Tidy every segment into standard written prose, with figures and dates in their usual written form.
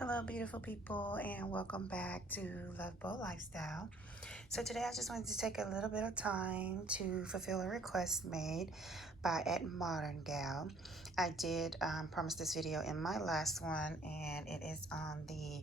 Hello beautiful people, and welcome back to Love Bold Lifestyle. So today I just wanted to take a little bit of time to fulfill a request made by at Modern Gal. I did promise this video in my last one, and it is on the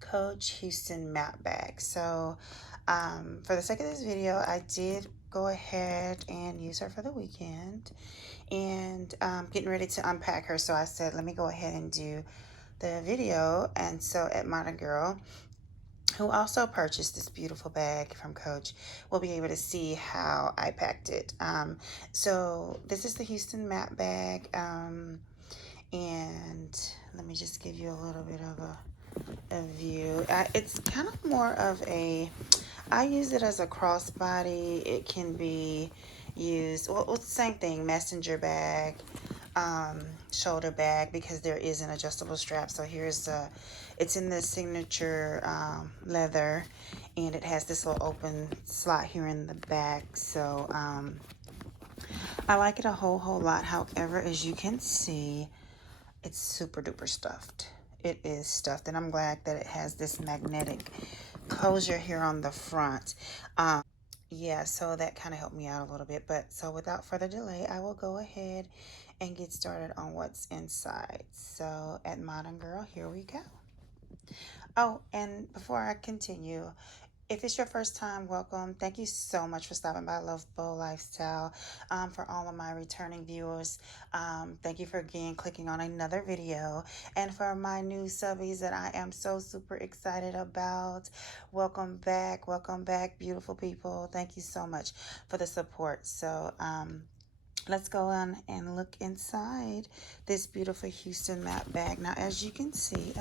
Coach Houston map bag. So for the sake of this video, I did go ahead and use her for the weekend, and getting ready to unpack her. So I said, let me go ahead and do the video. And so at Modern Girl, who also purchased this beautiful bag from Coach, will be able to see how I packed it. So this is the Houston map bag, and let me just give you a little bit of a view. It's kind of more of a, I use it as a crossbody. It can be used, well, same thing, messenger bag, shoulder bag, because there is an adjustable strap. So here's it's in the signature leather, and it has this little open slot here in the back. So I like it a whole lot. However, as you can see, it's super duper stuffed. It is stuffed, and I'm glad that it has this magnetic closure here on the front. Yeah, so that kind of helped me out a little bit. But so without further delay, I will go ahead and get started on what's inside. So at Modern Girl, here we go. Oh, and before I continue, if it's your first time, welcome. Thank you so much for stopping by Love Bold Lifestyle. For all of my returning viewers, thank you for again clicking on another video. And for my new subbies that I am so super excited about, welcome back, beautiful people. Thank you so much for the support. So let's go on and look inside this beautiful Houston map bag. Now, as you can see,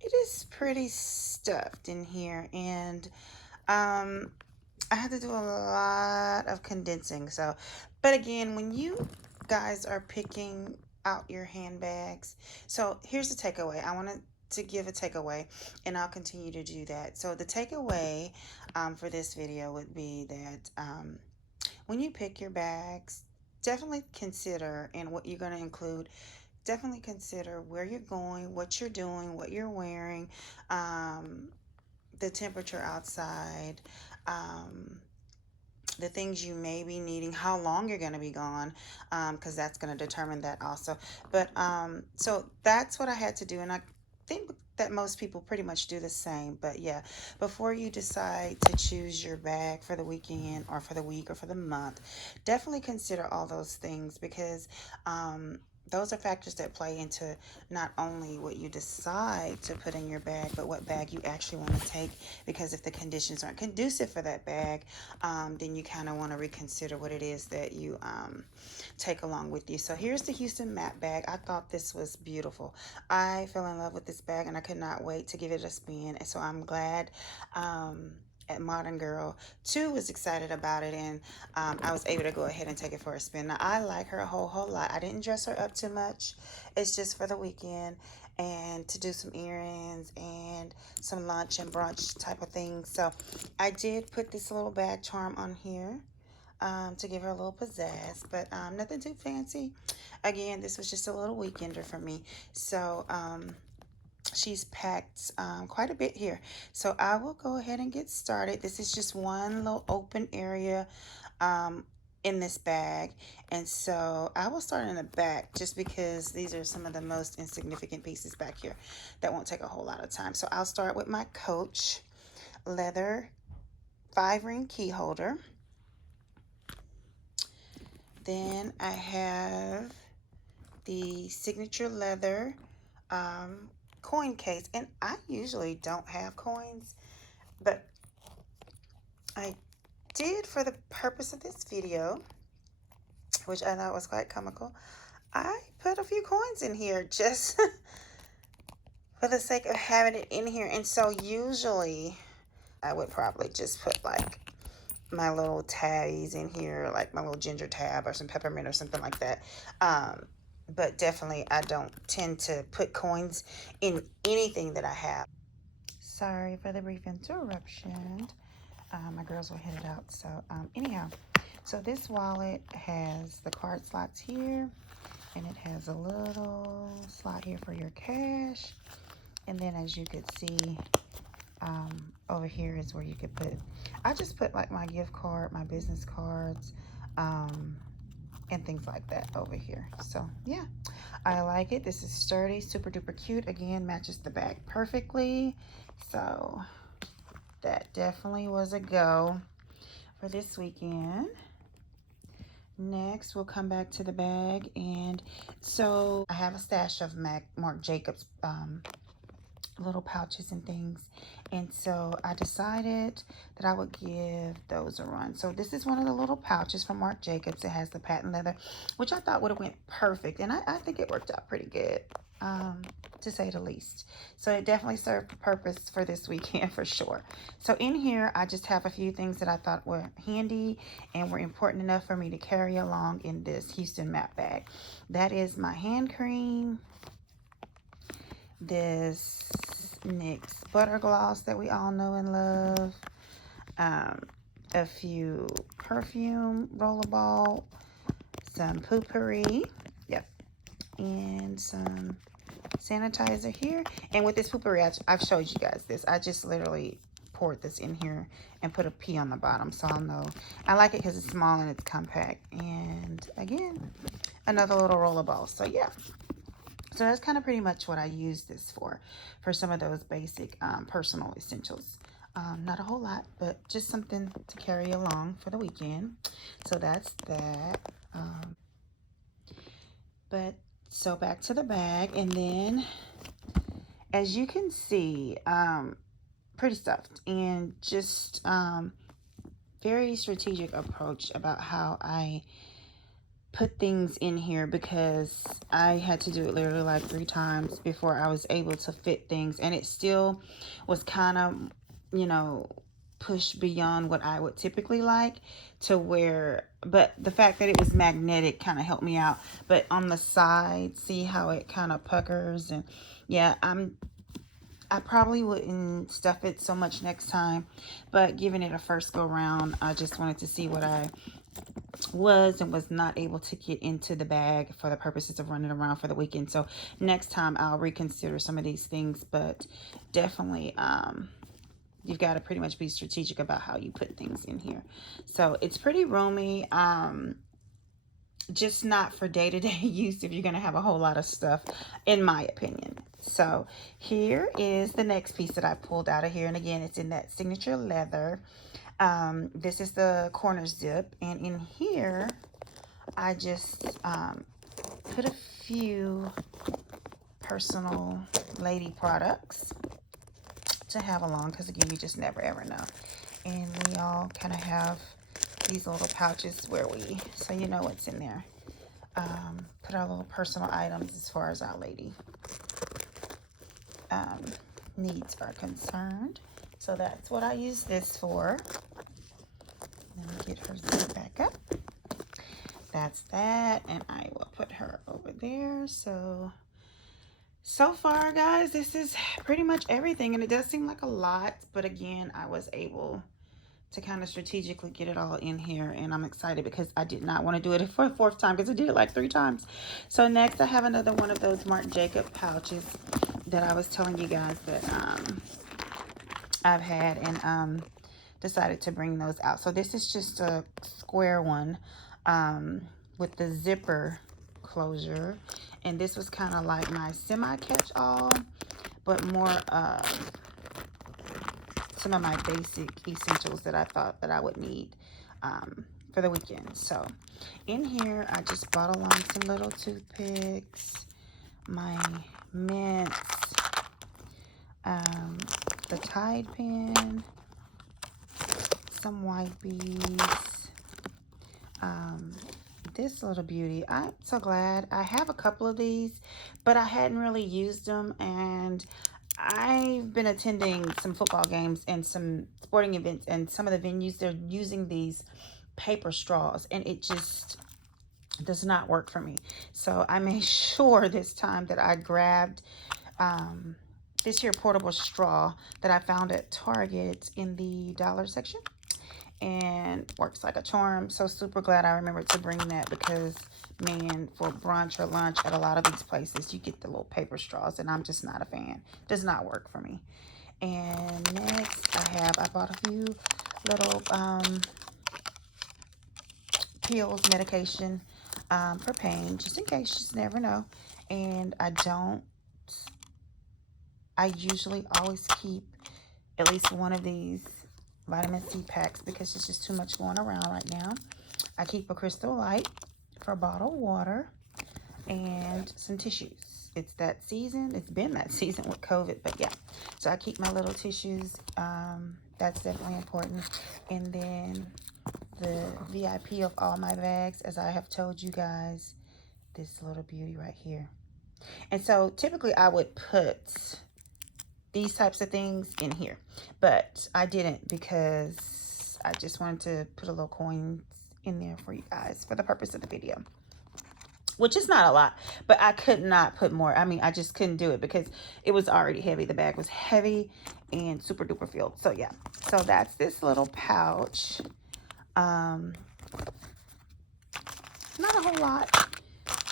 it is pretty stuffed in here, and I had to do a lot of condensing. So, but again, when you guys are picking out your handbags, so here's the takeaway. I wanted to give a takeaway, and I'll continue to do that. So the takeaway for this video would be that when you pick your bags, definitely consider, and what you're going to include, definitely consider where you're going, what you're doing, what you're wearing, the temperature outside, the things you may be needing, how long you're going to be gone, because that's going to determine that also. But so that's what I had to do, and I think that most people pretty much do the same. But yeah, before you decide to choose your bag for the weekend or for the week or for the month, definitely consider all those things, because those are factors that play into not only what you decide to put in your bag, but what bag you actually want to take. Because if the conditions aren't conducive for that bag, then you kind of want to reconsider what it is that you take along with you. So here's the Houston map bag. I thought this was beautiful. I fell in love with this bag, and I could not wait to give it a spin. And so I'm glad at Modern Girl 2 was excited about it, and I was able to go ahead and take it for a spin. Now, I like her a whole lot. I didn't dress her up too much. It's just for the weekend and to do some errands and some lunch and brunch type of things. So I did put this little bag charm on here to give her a little pizzazz, but nothing too fancy. Again, this was just a little weekender for me. So she's packed quite a bit here. So I will go ahead and get started. This is just one little open area in this bag, and so I will start in the back, just because these are some of the most insignificant pieces back here that won't take a whole lot of time. So I'll start with my Coach leather 5-ring key holder. Then I have the signature leather coin case, and I usually don't have coins, but I did for the purpose of this video, which I thought was quite comical. I put a few coins in here just for the sake of having it in here. And so usually I would probably just put like my little tabbies in here, like my little ginger tab or some peppermint or something like that. But definitely I don't tend to put coins in anything that I have. Sorry for the brief interruption. My girls were headed out. So anyhow, so this wallet has the card slots here, And it has a little slot here for your cash. And then as you could see, over here is where you could put, I just put like my gift card, my business cards, and things like that over here. So yeah, I like it. This is sturdy, super duper cute. Again, matches the bag perfectly. So that definitely was a go for this weekend. Next, we'll come back to the bag. And so I have a stash of Marc Jacobs little pouches and things, and so I decided that I would give those a run. So this is one of the little pouches from Marc Jacobs. It has the patent leather, which I thought would have went perfect, and I think it worked out pretty good, to say the least. So it definitely served a purpose for this weekend for sure. So in here I just have a few things that I thought were handy and were important enough for me to carry along in this Houston map bag. That is my hand cream, this NYX butter gloss that we all know and love, a few perfume rollerball, some poopery, yep, and some sanitizer here. And with this poopery, I've showed you guys this. I just literally poured this in here and put a P on the bottom, so I'll know. I like it because it's small and it's compact. And again, another little rollerball. So yeah. So that's kind of pretty much what I use this for some of those basic personal essentials. Not a whole lot, but just something to carry along for the weekend. So that's that. So back to the bag, and then as you can see, pretty stuffed, and just very strategic approach about how I put things in here, because I had to do it literally like 3 times before I was able to fit things, and it still was kind of, you know, pushed beyond what I would typically like, to where, but the fact that it was magnetic kind of helped me out. But on the side, see how it kind of puckers, and yeah, I probably wouldn't stuff it so much next time, but giving it a first go round, I just wanted to see what I was and was not able to get into the bag for the purposes of running around for the weekend. So next time I'll reconsider some of these things, but definitely you've got to pretty much be strategic about how you put things in here. So it's pretty roomy, just not for day-to-day use if you're going to have a whole lot of stuff, in my opinion. So here is the next piece that I pulled out of here, and again, it's in that signature leather. This is the corner zip, and in here I just put a few personal lady products to have along, because again, you just never ever know. And we all kind of have these little pouches where we, so you know what's in there. Put our little personal items as far as our lady needs are concerned. So that's what I use this for. Let me get her zip back up. That's that, and I will put her over there. So far, guys, this is pretty much everything, and it does seem like a lot, but again, I was able to kind of strategically get it all in here, and I'm excited because I did not want to do it for the 4th time, because I did it like 3 times. So next, I have another one of those Marc Jacobs pouches that I was telling you guys that I've had, and decided to bring those out. So this is just a square one with the zipper closure, and this was kind of like my semi catch-all, but more some of my basic essentials that I thought that I would need for the weekend. So in here, I just brought along some little toothpicks, my mints, the Tide pen, some white beads, this little beauty. I'm so glad. I have a couple of these, but I hadn't really used them, and I've been attending some football games and some sporting events, and some of the venues, they're using these paper straws, and it just does not work for me. So I made sure this time that I grabbed this here portable straw that I found at Target in the dollar section, and works like a charm. So super glad I remembered to bring that, because man, for brunch or lunch at a lot of these places, you get the little paper straws, and I'm just not a fan. Does not work for me. And next, I bought a few little pills, medication for pain, just in case, you just never know. And I usually always keep at least one of these vitamin C packs because it's just too much going around right now. I keep a Crystal Light for a bottle of water and some tissues. It's that season. It's been that season with COVID, but yeah. So I keep my little tissues. That's definitely important. And then the VIP of all my bags, as I have told you guys, this little beauty right here. And so typically I would put these types of things in here, but I didn't because I just wanted to put a little coins in there for you guys for the purpose of the video, which is not a lot, but I could not put more. I mean, I just couldn't do it because it was already heavy. The bag was heavy and super duper filled. So yeah, so that's this little pouch. Not a whole lot,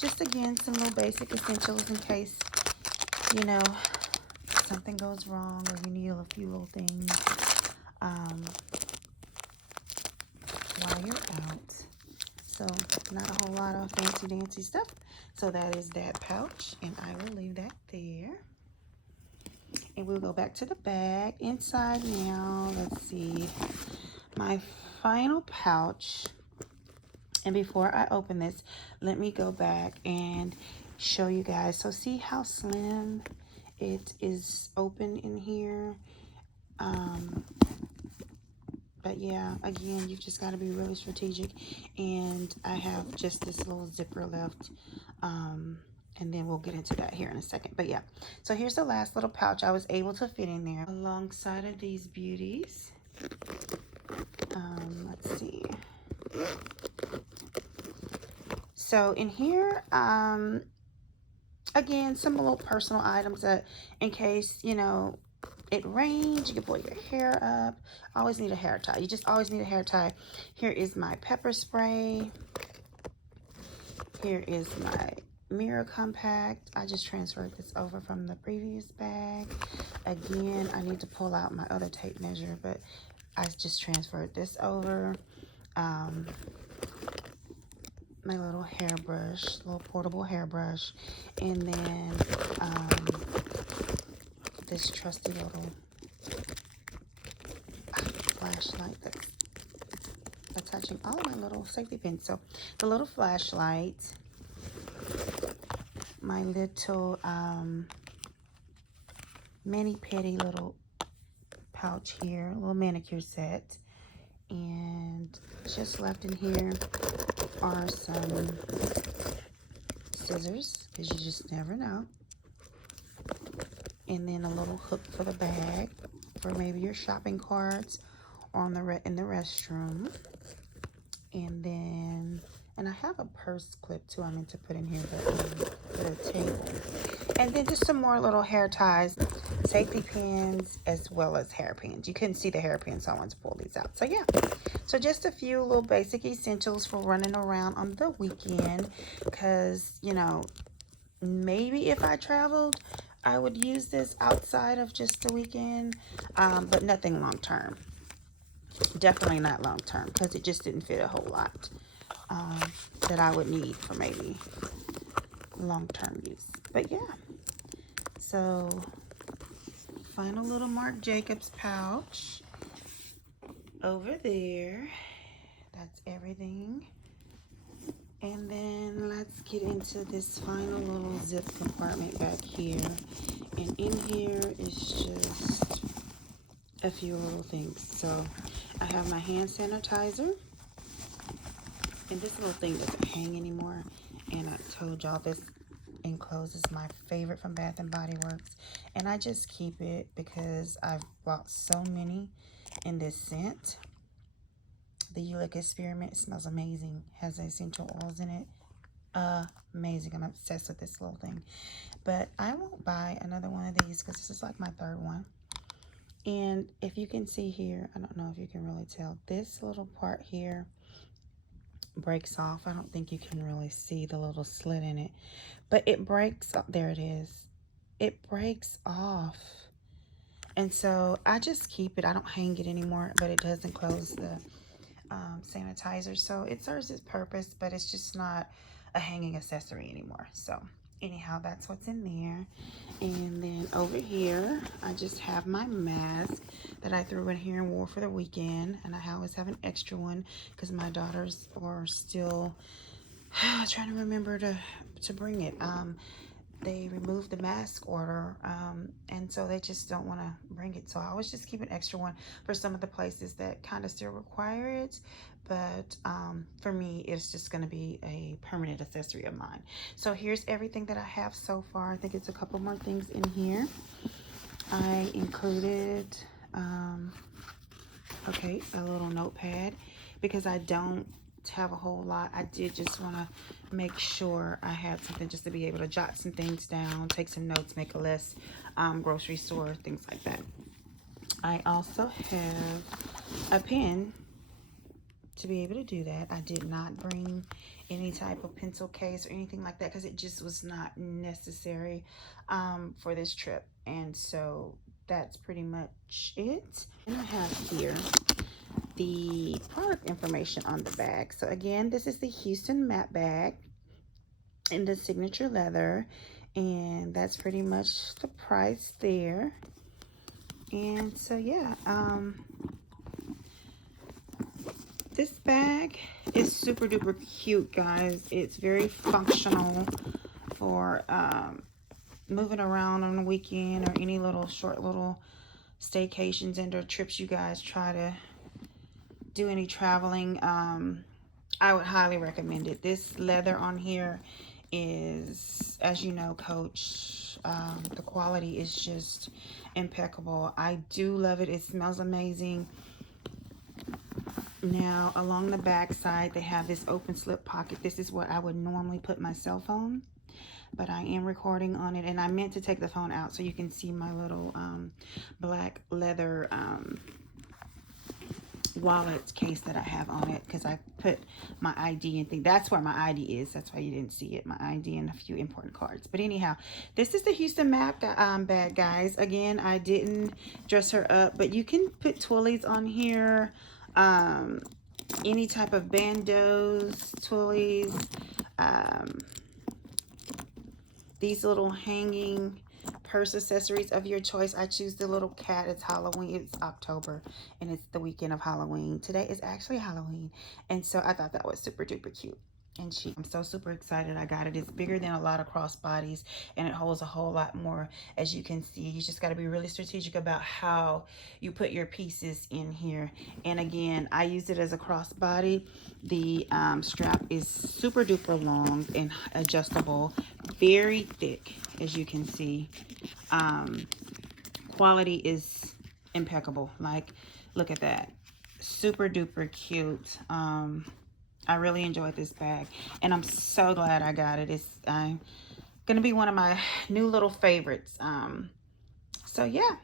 just again some little basic essentials in case, you know, something goes wrong or you need a few little things while you're out. So not a whole lot of fancy dancy stuff. So that is that pouch, and I will leave that there. And we'll go back to the bag. Inside now, let's see, my final pouch. And before I open this, let me go back and show you guys. So see how slim it is open in here. But yeah, again, you've just got to be really strategic. And I have just this little zipper left. And then we'll get into that here in a second. But yeah, so here's the last little pouch I was able to fit in there alongside of these beauties. Let's see. So in here, again, some little personal items that in case, you know, it rains, you can pull your hair up. Always need a hair tie. You just always need a hair tie. Here is my pepper spray. Here is my mirror compact. I just transferred this over from the previous bag. Again, I need to pull out my other tape measure, but I just transferred this over. My little hairbrush, little portable hairbrush, and then this trusty little flashlight that's attaching all of my little safety pins. So the little flashlight, my little mani petty little pouch here, a little manicure set, and just left in here are some scissors because you just never know, and then a little hook for the bag for maybe your shopping carts or on in the restroom. And then I have a purse clip too I meant to put in here, but for the table. And then just some more little hair ties, safety pins, as well as hairpins. You couldn't see the hairpins, so I wanted to pull these out. So yeah, so just a few little basic essentials for running around on the weekend, because, you know, maybe if I traveled, I would use this outside of just the weekend, but nothing long term. Definitely not long term, because it just didn't fit a whole lot that I would need for maybe long-term use. But yeah, so final little Marc Jacobs pouch over there. That's everything. And then let's get into this final little zip compartment back here. And in here is just a few little things. So I have my hand sanitizer. And this little thing doesn't hang anymore. And I told y'all this enclosed is my favorite from Bath and Body Works. And I just keep it because I've bought so many in this scent. The Eucalyptus Spearmint smells amazing. Has essential oils in it. Amazing. I'm obsessed with this little thing. But I won't buy another one of these because this is like my third one. And if you can see here, I don't know if you can really tell, this little part here breaks off. I don't think you can really see the little slit in it, but it breaks. There it is. It breaks off. And so I just keep it. I don't hang it anymore, but it doesn't close the sanitizer. So it serves its purpose, but it's just not a hanging accessory anymore. So anyhow, that's what's in there. And then over here, I just have my mask that I threw in here and wore for the weekend. And I always have an extra one because my daughters are still trying to remember to bring it. They removed the mask order, and so they just don't want to bring it. So I always just keep an extra one for some of the places that kind of still require it. But for me, it's just going to be a permanent accessory of mine. So here's everything that I have so far. I think it's a couple more things in here. I included, okay, a little notepad because I don't have a whole lot. I did just want to make sure I had something just to be able to jot some things down, take some notes, make a list, grocery store, things like that. I also have a pen to be able to do that. I did not bring any type of pencil case or anything like that because it just was not necessary for this trip. And so that's pretty much it. And I have here the product information on the bag. So again, this is the Houston Map bag in the signature leather, and that's pretty much the price there. And so yeah, this bag is super duper cute, guys. It's very functional for moving around on the weekend or any little short little staycations and or trips you guys try to do any traveling. I would highly recommend it. This leather on here is, as you know, Coach, the quality is just impeccable. I do love it. It smells amazing. Now along the back side they have this open slip pocket. This is where I would normally put my cell phone, but I am recording on it, and I meant to take the phone out so you can see my little black leather wallet case that I have on it, because I put my ID and thing. That's where my ID is. That's why you didn't see it. My ID and a few important cards. But anyhow, this is the Houston Map bag, guys. Again, I didn't dress her up, but you can put twirlies on here. Any type of bandos, twirlies. These little hanging purse accessories of your choice. I choose the little cat. It's Halloween. It's October and it's the weekend of Halloween. Today is actually Halloween, and so I thought that was super duper cute. And I'm so super excited I got it. It's bigger than a lot of crossbodies, and it holds a whole lot more. As you can see, you just got to be really strategic about how you put your pieces in here. And again, I use it as a crossbody. The strap is super duper long and adjustable, very thick, as you can see. Quality is impeccable. Like, look at that. Super duper cute. I really enjoyed this bag, and I'm so glad I got it. It's gonna be one of my new little favorites. So yeah,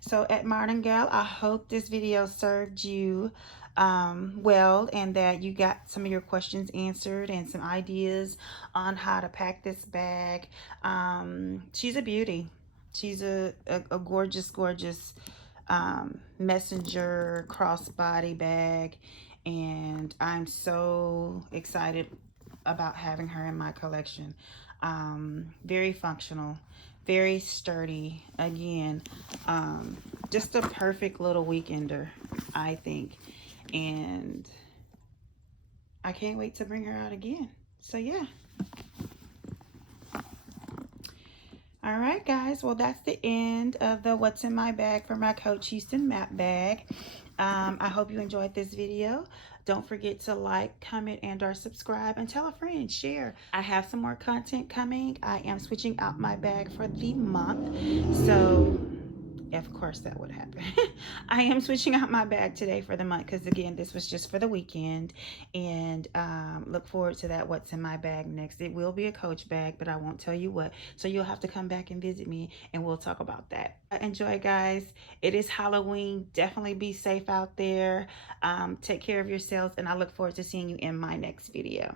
so at Martingale, I hope this video served you well, and that you got some of your questions answered and some ideas on how to pack this bag. She's a beauty. She's a gorgeous messenger crossbody bag, and I'm so excited about having her in my collection. Very functional, very sturdy. Again, just a perfect little weekender, I think, and I can't wait to bring her out again. So yeah. All right, guys, well, that's the end of the what's in my bag for my Coach Houston Map bag. I hope you enjoyed this video. Don't forget to like, comment, and or subscribe, and tell a friend, share. I have some more content coming. I am switching out my bag for the month, so Of course that would happen. I am switching out my bag today for the month because again, this was just for the weekend, and look forward to that what's in my bag next. It will be a Coach bag, but I won't tell you what, so you'll have to come back and visit me and we'll talk about that. Enjoy, guys. It is Halloween. Definitely be safe out there. Take care of yourselves, and I look forward to seeing you in my next video.